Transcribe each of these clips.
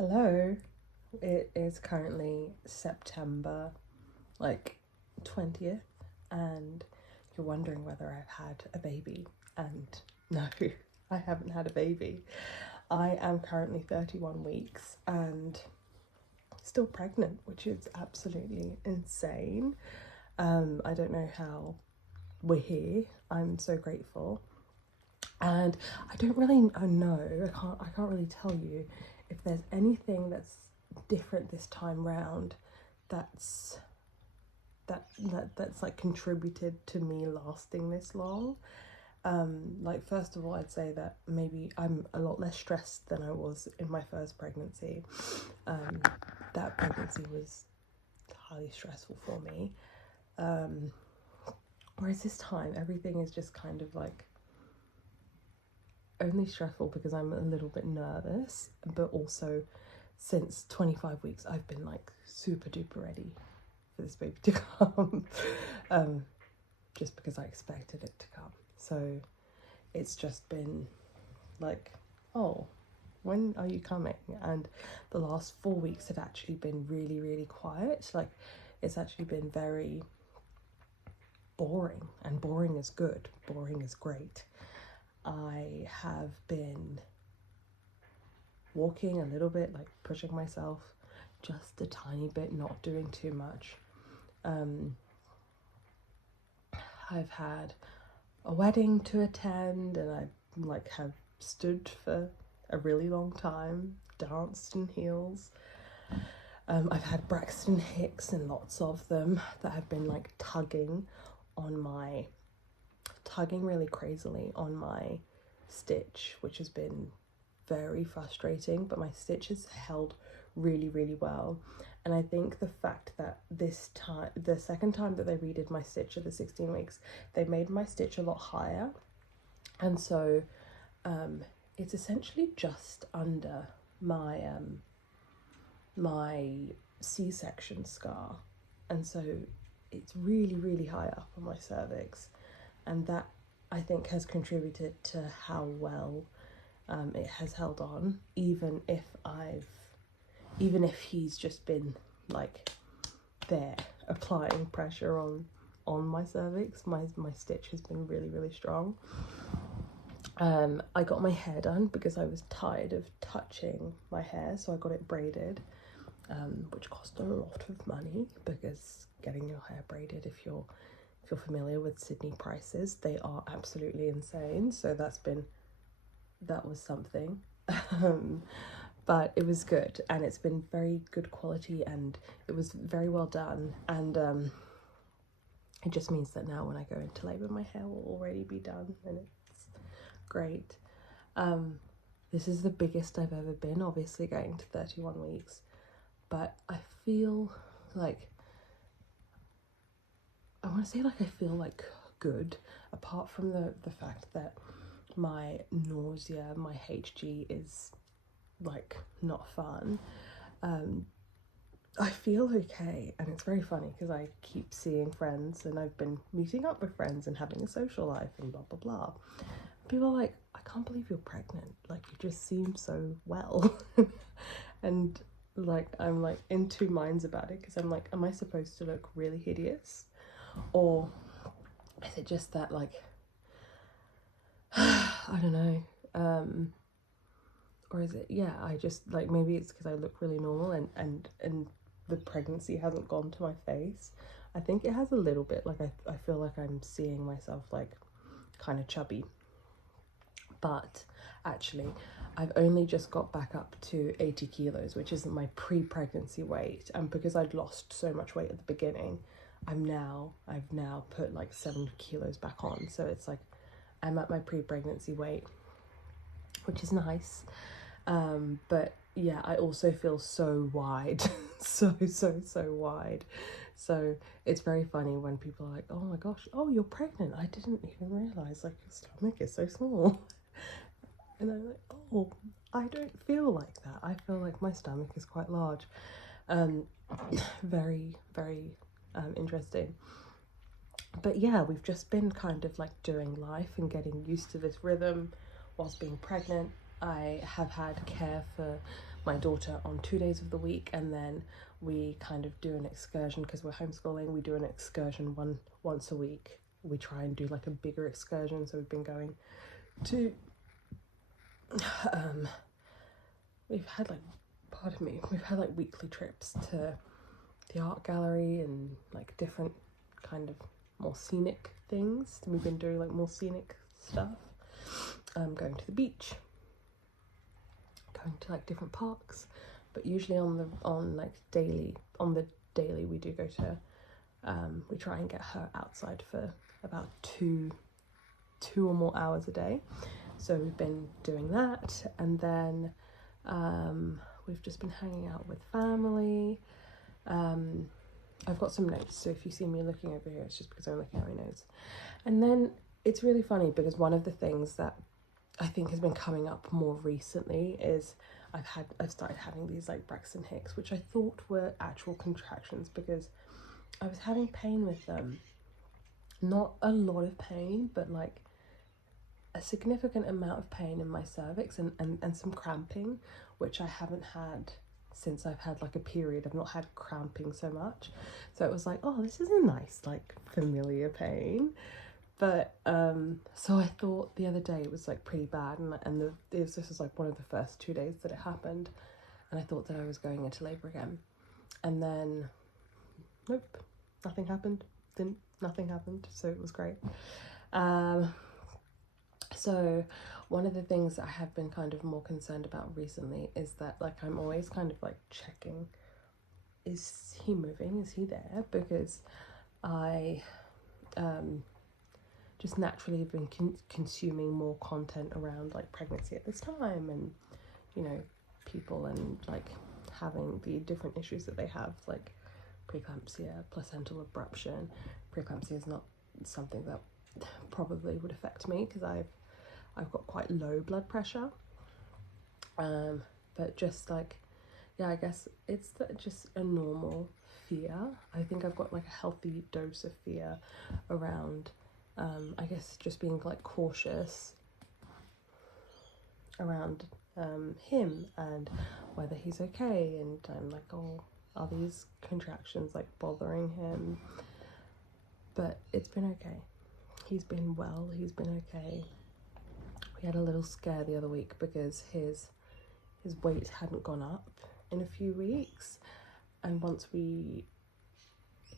Hello, it is currently September 20th, and you're wondering whether I've had a baby. And no, I haven't had a baby. I am currently 31 weeks and still pregnant, which is absolutely insane. I don't know how we're here. I'm so grateful. And I don't really know, I can't really tell you if there's anything that's different this time round that's that's like contributed to me lasting this long. First of all, I'd say that maybe I'm a lot less stressed than I was in my first pregnancy. That pregnancy was highly stressful for me. Whereas this time everything is just kind of like only stressful because I'm a little bit nervous, but also since 25 weeks I've been like super duper ready for this baby to come. Just because I expected it to come. So it's just been like, oh, when are you coming? And the last 4 weeks have actually been really, really quiet. Like, it's actually been very boring, and boring is good. Boring is great. I have been walking a little bit, like pushing myself just a tiny bit, not doing too much. I've had a wedding to attend, and I have stood for a really long time, danced in heels. I've had Braxton Hicks and lots of them that have been like tugging really crazily on my stitch, which has been very frustrating, but my stitch has held really, really well. And I think the fact that this time, the second time that they redid my stitch at the 16 weeks, they made my stitch a lot higher. And so it's essentially just under my my C-section scar. And so it's really, really high up on my cervix. And that, I think, has contributed to how well it has held on, even if he's just been like there applying pressure on my cervix. My stitch has been really, really strong. I got my hair done because I was tired of touching my hair, so I got it braided, which cost a lot of money, because getting your hair braided, if you're familiar with Sydney prices, they are absolutely insane. So that was something. But it was good, and it's been very good quality, and it was very well done. And it just means that now when I go into labour, my hair will already be done, and it's great. This is the biggest I've ever been, obviously going to 31 weeks, but I feel like, I want to say like I feel like good, apart from the fact that my nausea, my HG is like not fun. I feel okay, and it's very funny because I keep seeing friends, and I've been meeting up with friends and having a social life and blah blah blah. People are like, I can't believe you're pregnant, like you just seem so well. And like I'm like in two minds about it, because I'm like, am I supposed to look really hideous, or is it just that like I don't know, or is it, yeah, I just like, maybe it's because I look really normal, and the pregnancy hasn't gone to my face. I think it has a little bit, like I feel like I'm seeing myself like kind of chubby, but actually I've only just got back up to 80 kilos, which isn't my pre-pregnancy weight. And because I'd lost so much weight at the beginning, I've now put like 7 kilos back on. So it's like I'm at my pre-pregnancy weight, which is nice. But yeah, I also feel so wide, so wide. So it's very funny when people are like, oh my gosh, oh, you're pregnant. I didn't even realize, like, your stomach is so small. And I'm like, oh, I don't feel like that. I feel like my stomach is quite large. Very, very interesting. But yeah, we've just been kind of like doing life and getting used to this rhythm whilst being pregnant. I have had care for my daughter on 2 days of the week, and then we kind of do an excursion because we're homeschooling. We do an excursion once a week. We try and do like a bigger excursion. So we've been going to we've had like weekly trips to the art gallery and like different kind of more scenic things. We've been doing like more scenic stuff, going to the beach, going to like different parks, but usually on the daily we do go to we try and get her outside for about two or more hours a day. So we've been doing that, and then we've just been hanging out with family. I've got some notes, so if you see me looking over here, it's just because I'm looking at my notes. And then it's really funny because one of the things that I think has been coming up more recently is I've started having these like Braxton Hicks, which I thought were actual contractions because I was having pain with them. Not a lot of pain, but like a significant amount of pain in my cervix and some cramping, which I haven't had since I've had like a period. I've not had cramping so much. So it was like, oh, this is a nice like familiar pain. But so I thought the other day it was like pretty bad, and this was like one of the first 2 days that it happened, and I thought that I was going into labor again, and then nope, nothing happened. Nothing happened, so it was great. So one of the things that I have been kind of more concerned about recently is that like I'm always kind of like checking, is he moving, is he there, because I just naturally have been consuming more content around like pregnancy at this time, and you know, people and like having the different issues that they have, like preeclampsia, placental abruption. Preeclampsia is not something that probably would affect me because I've got quite low blood pressure, but just like, yeah, I guess it's just a normal fear. I think I've got like a healthy dose of fear around I guess just being like cautious around him and whether he's okay, and I'm like, oh, are these contractions like bothering him? But it's been okay. He's been well, he's been okay. We had a little scare the other week because his weight hadn't gone up in a few weeks, and once we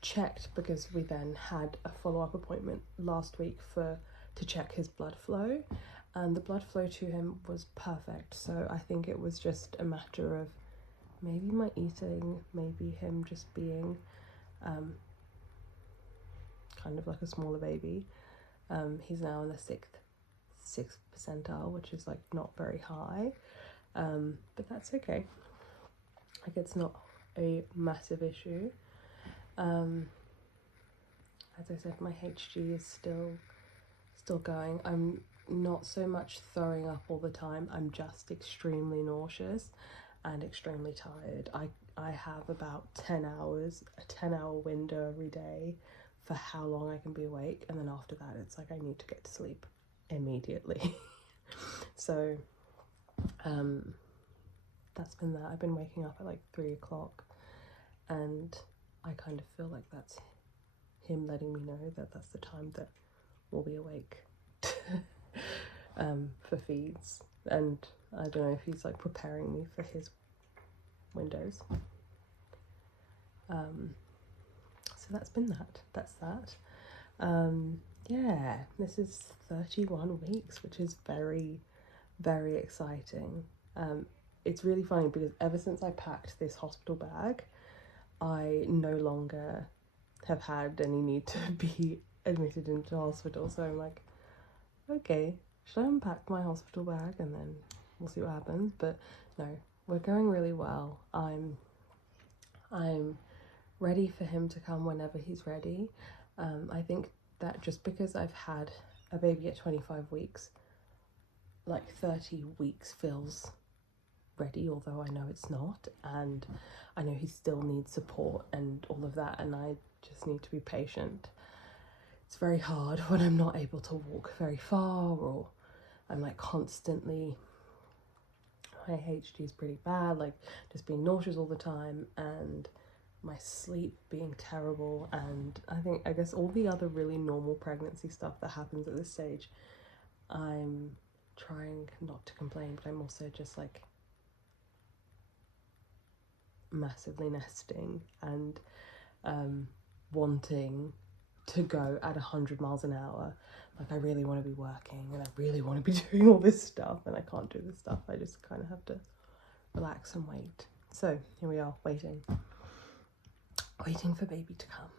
checked, because we then had a follow-up appointment last week to check his blood flow, and the blood flow to him was perfect. So I think it was just a matter of maybe my eating, maybe him just being kind of like a smaller baby. He's now in the sixth percentile, which is like not very high, but that's okay. Like, it's not a massive issue. As I said, my HG is still going. I'm not so much throwing up all the time. I'm just extremely nauseous and extremely tired. I have about 10 hours, a 10-hour window every day for how long I can be awake, and then after that it's like I need to get to sleep immediately. So that's been that. I've been waking up at like 3 o'clock, and I kind of feel like that's him letting me know that that's the time that we'll be awake for feeds. And I don't know if he's like preparing me for his windows. So that's been that. That's that. Yeah, this is 31 weeks, which is very, very exciting. It's really funny because ever since I packed this hospital bag, I no longer have had any need to be admitted into hospital. So I'm like, okay, should I unpack my hospital bag and then we'll see what happens? But no, we're going really well. I'm ready for him to come whenever he's ready. I think that just because I've had a baby at 25 weeks, like 30 weeks feels ready, although I know it's not, and I know he still needs support and all of that, and I just need to be patient. It's very hard when I'm not able to walk very far, or I'm like constantly, my ADHD is pretty bad, like just being nauseous all the time, and my sleep being terrible, and I guess all the other really normal pregnancy stuff that happens at this stage. I'm trying not to complain, but I'm also just like massively nesting and wanting to go at 100 miles an hour. Like I really want to be working and I really want to be doing all this stuff, and I can't do this stuff. I just kind of have to relax and wait. So here we are, waiting for baby to come.